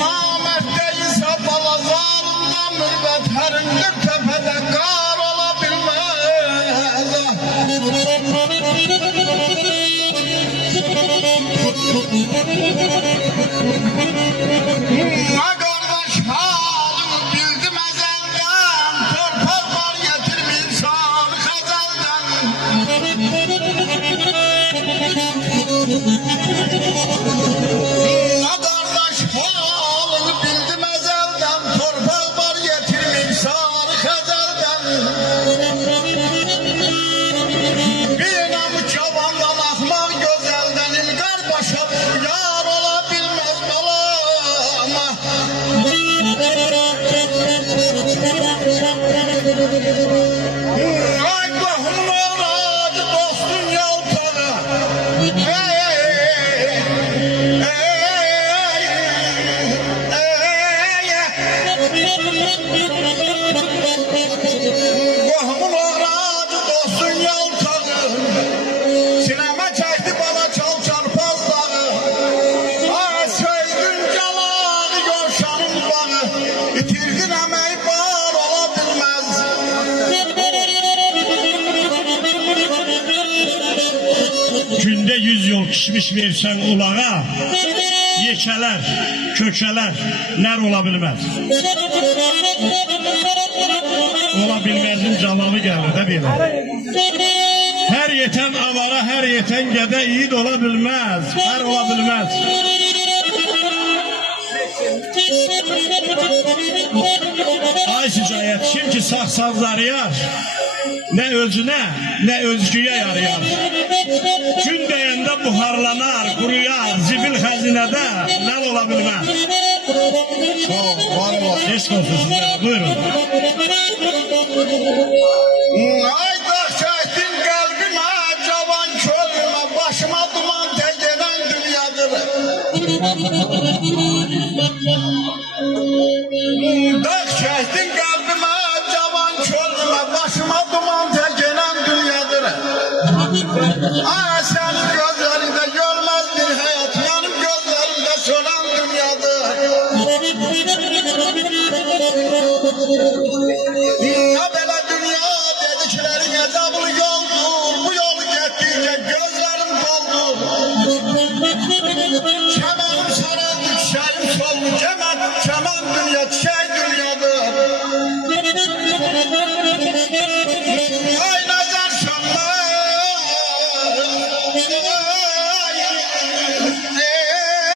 Namərdə isə balazarında mürvət hərindir təpədə qar ola bilməz. Qardaş halını bildim əzəldən, torpaq var yetirmir şanı xəzəldən. Qardaş halını bildim əzəldən, torpaq var yetirmir şanı xəzəldən. Binamı cavandan axmaq gözəldən, İlqar başa vur yar ola bilməz balama. Ay qohumun oğradı dostun yaltağı. Qohumun oğradı dostun yaltağı. Sinəmə çəkdi bana çal çarpaz dağı. Ay söydün calağı Görşanın bağı. İtirdin əməyi bar ola bilməz. Günde 100 yol kişmiş versen ulağa, yekələr, kökələr, nər ola bilməz. Ola bilməzin cavabı gəlir də belə. Hər yetən avara, hər yetən gədə yiğit ola bilməz, hər ola bilməz. Ay şicayət, kim ki sağ-sağ zarıyar, nə özünə, nə özgüyə yarayar. Gün dəyəndə buharlanar, quruyar, zibil xəzinədə nəl ola bilməz. Çok var var. Eşq olsun sizlərə, buyurun. Ay daş çəkdin qəlbimə, cavan kölümə, başıma duman tək edən dünyadır.